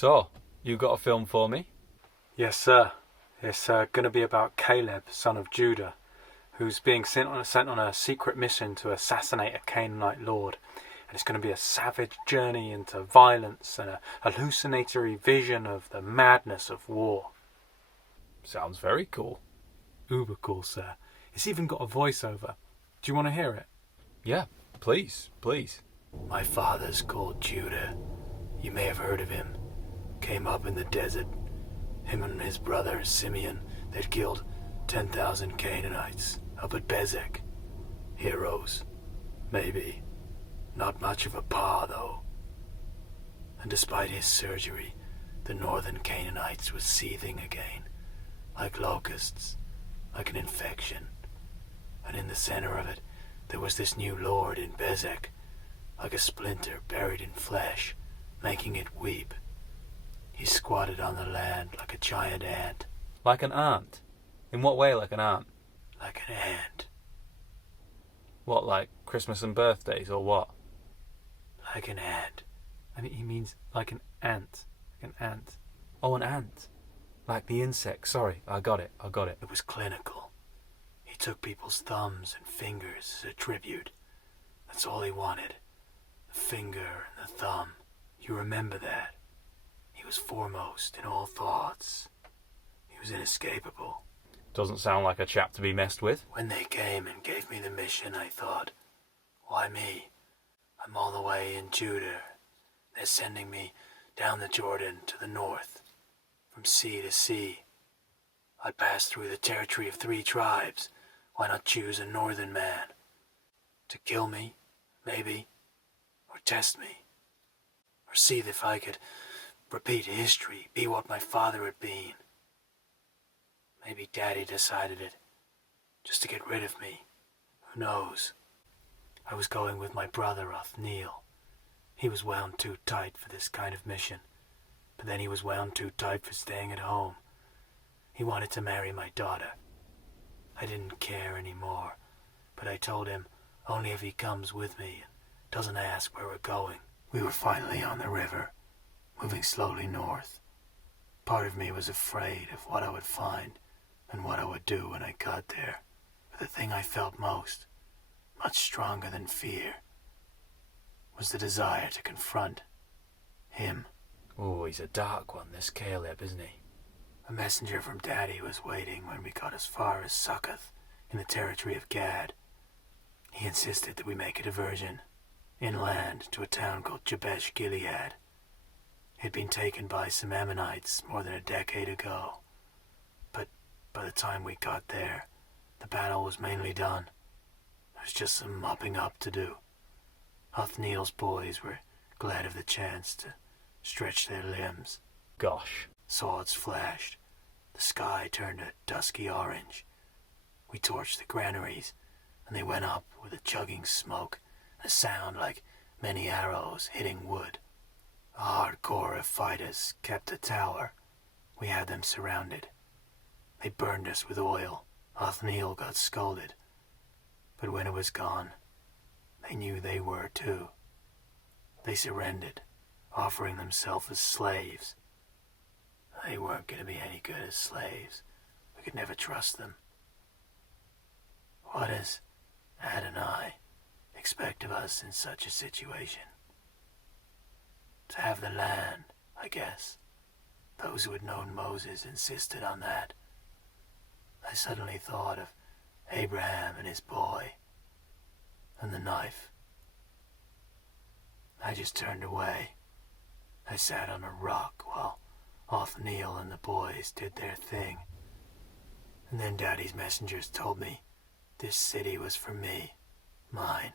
So, you got a film for me? Yes, sir. It's going to be about Caleb, son of Judah, who's being sent on a secret mission to assassinate a Canaanite lord. And it's going to be a savage journey into violence and a hallucinatory vision of the madness of war. Sounds very cool. Uber cool, sir. It's even got a voiceover. Do you want to hear it? Yeah, please. My father's called Judah. You may have heard of him. Came up in the desert. Him and his brother Simeon, they'd killed 10,000 Canaanites up at Bezek. Heroes. Maybe. Not much of a pa, though. And despite his surgery, the northern Canaanites was seething again, like locusts, like an infection. And in the center of it, there was this new lord in Bezek, like a splinter buried in flesh, making it weep. He squatted on the land like a giant ant. Like an ant? In what way like an ant? Like an ant. What, like Christmas and birthdays, or what? Like an ant. And he means like an ant. Like an ant. Oh, an ant. Like the insect. Sorry, I got it. It was clinical. He took people's thumbs and fingers as a tribute. That's all he wanted. The finger and the thumb. You remember that. He was foremost in all thoughts. He was inescapable. Doesn't sound like a chap to be messed with. When they came and gave me the mission, I thought, why me? I'm all the way in Judah. They're sending me down the Jordan to the north, from sea to sea. I pass through the territory of 3 tribes. Why not choose a northern man? To kill me, maybe, or test me, or see if I could repeat history, be what my father had been. Maybe Daddy decided it, just to get rid of me. Who knows? I was going with my brother, Othniel. He was wound too tight for this kind of mission, but then he was wound too tight for staying at home. He wanted to marry my daughter. I didn't care anymore, but I told him only if he comes with me and doesn't ask where we're going. We were finally on the river, moving slowly north. Part of me was afraid of what I would find and what I would do when I got there. But the thing I felt most, much stronger than fear, was the desire to confront him. Oh, he's a dark one, this Caleb, isn't he? A messenger from Daddy was waiting when we got as far as Succoth in the territory of Gad. He insisted that we make a diversion inland to a town called Jabesh Gilead. It had been taken by some Ammonites more than a decade ago. But by the time we got there, the battle was mainly done. There was just some mopping up to do. Othniel's boys were glad of the chance to stretch their limbs. Gosh. Swords flashed. The sky turned a dusky orange. We torched the granaries, and they went up with a chugging smoke and a sound like many arrows hitting wood. A hard core of fighters kept the tower. We had them surrounded. They burned us with oil. Othniel got scolded. But when it was gone, they knew they were too. They surrendered, offering themselves as slaves. They weren't going to be any good as slaves. We could never trust them. What does Adonai expect of us in such a situation? To have the land, I guess. Those who had known Moses insisted on that. I suddenly thought of Abraham and his boy, and the knife. I just turned away. I sat on a rock while Othniel and the boys did their thing. And then Daddy's messengers told me this city was for me, mine.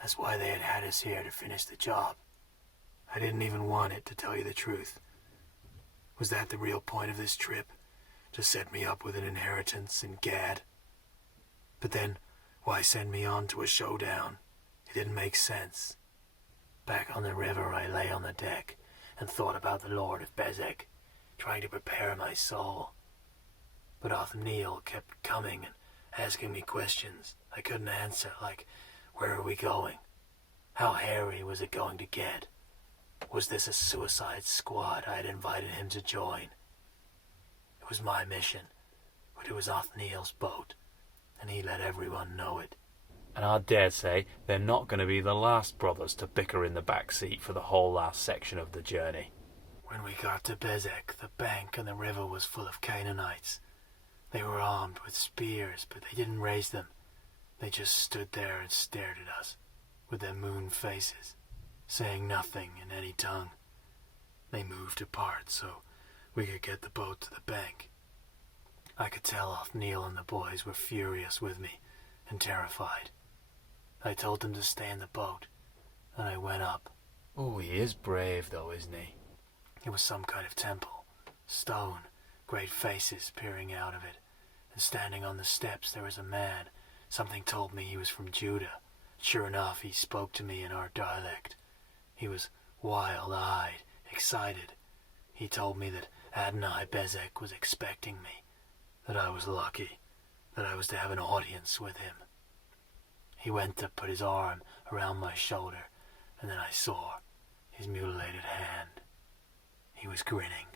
That's why they had us here to finish the job. I didn't even want it, to tell you the truth. Was that the real point of this trip? To set me up with an inheritance in Gad? But then, why send me on to a showdown? It didn't make sense. Back on the river, I lay on the deck and thought about the Lord of Bezek, trying to prepare my soul. But Othniel kept coming and asking me questions I couldn't answer, like, where are we going? How hairy was it going to get? Was this a suicide squad I had invited him to join? It was my mission, but it was Othniel's boat, and he let everyone know it. And I dare say they're not going to be the last brothers to bicker in the back seat for the whole last section of the journey. When we got to Bezek, the bank and the river was full of Canaanites. They were armed with spears, but they didn't raise them. They just stood there and stared at us, with their moon faces, saying nothing in any tongue. They moved apart so we could get the boat to the bank. I could tell Othniel and the boys were furious with me and terrified. I told them to stay in the boat, and I went up. Oh, he is brave though, isn't he? It was some kind of temple, stone, great faces peering out of it, and standing on the steps there was a man. Something told me he was from Judah. Sure enough, he spoke to me in our dialect. He was wild-eyed, excited. He told me that Adonai-Bezek was expecting me, that I was lucky, that I was to have an audience with him. He went to put his arm around my shoulder, and then I saw his mutilated hand. He was grinning.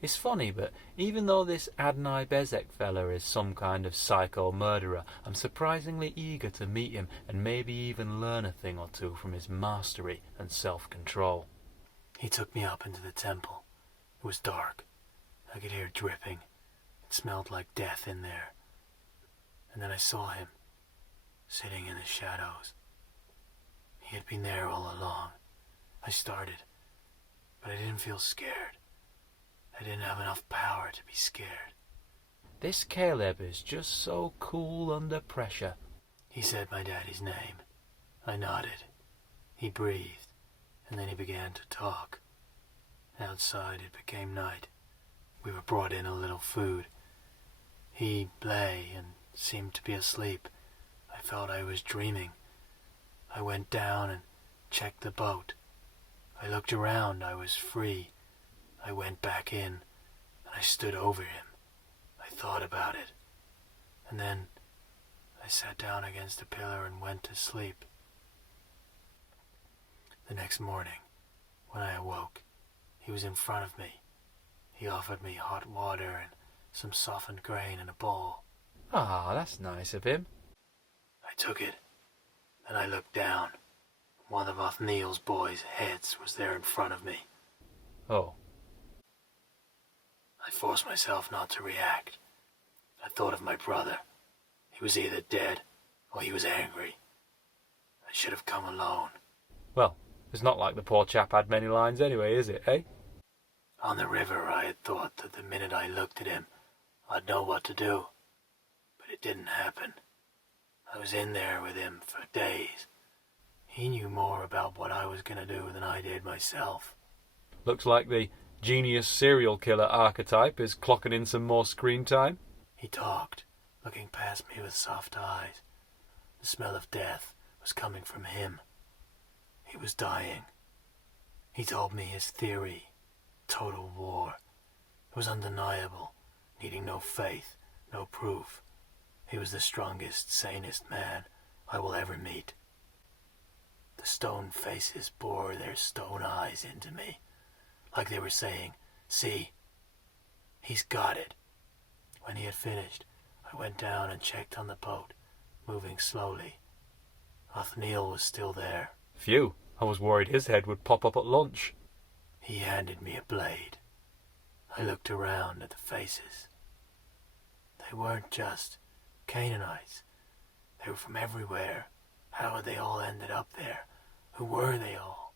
It's funny, but even though this Adonai-Bezek fella is some kind of psycho murderer, I'm surprisingly eager to meet him and maybe even learn a thing or two from his mastery and self-control. He took me up into the temple. It was dark. I could hear dripping. It smelled like death in there. And then I saw him, sitting in the shadows. He had been there all along. I started, but I didn't feel scared. I didn't have enough power to be scared. This Caleb is just so cool under pressure. He said my daddy's name. I nodded. He breathed, and then he began to talk. Outside it became night. We were brought in a little food. He lay and seemed to be asleep. I felt I was dreaming. I went down and checked the boat. I looked around. I was free. I went back in, and I stood over him. I thought about it. And then I sat down against a pillar and went to sleep. The next morning, when I awoke, he was in front of me. He offered me hot water and some softened grain in a bowl. Ah, that's nice of him. I took it. Then I looked down. One of Othniel's boys' heads was there in front of me. Oh. I forced myself not to react. I thought of my brother. He was either dead or he was angry. I should have come alone. Well, it's not like the poor chap had many lines anyway, is it, eh? On the river I had thought that the minute I looked at him, I'd know what to do. But it didn't happen. I was in there with him for days. He knew more about what I was going to do than I did myself. Looks like the genius serial killer archetype is clocking in some more screen time. He talked, looking past me with soft eyes. The smell of death was coming from him. He was dying. He told me his theory, total war. It was undeniable, needing no faith, no proof. He was the strongest, sanest man I will ever meet. The stone faces bore their stone eyes into me, like they were saying, "See, he's got it." When he had finished, I went down and checked on the boat, moving slowly. Othniel was still there. Phew, I was worried his head would pop up at lunch. He handed me a blade. I looked around at the faces. They weren't just Canaanites. They were from everywhere. How had they all ended up there? Who were they all?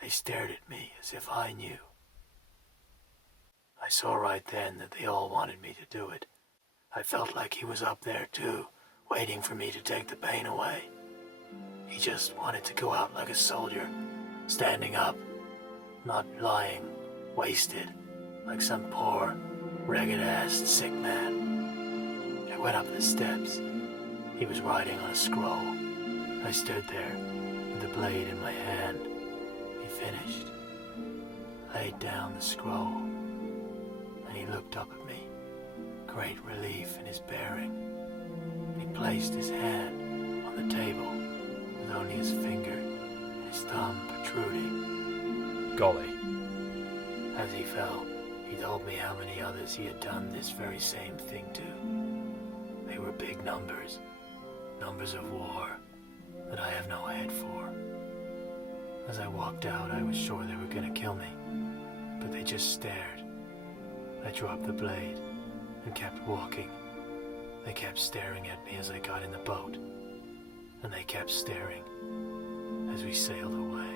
They stared at me as if I knew. I saw right then that they all wanted me to do it. I felt like he was up there too, waiting for me to take the pain away. He just wanted to go out like a soldier, standing up, not lying, wasted, like some poor, ragged-assed sick man. I went up the steps. He was writing on a scroll. I stood there, with the blade in my hand. He finished, laid down the scroll, and he looked up at me, great relief in his bearing. He placed his hand on the table with only his finger and his its thumb protruding. Golly. As he fell, he told me how many others he had done this very same thing to. They were big numbers, numbers of war, that I have no head for. As I walked out, I was sure they were going to kill me, but they just stared. I dropped the blade and kept walking. They kept staring at me as I got in the boat, and they kept staring as we sailed away.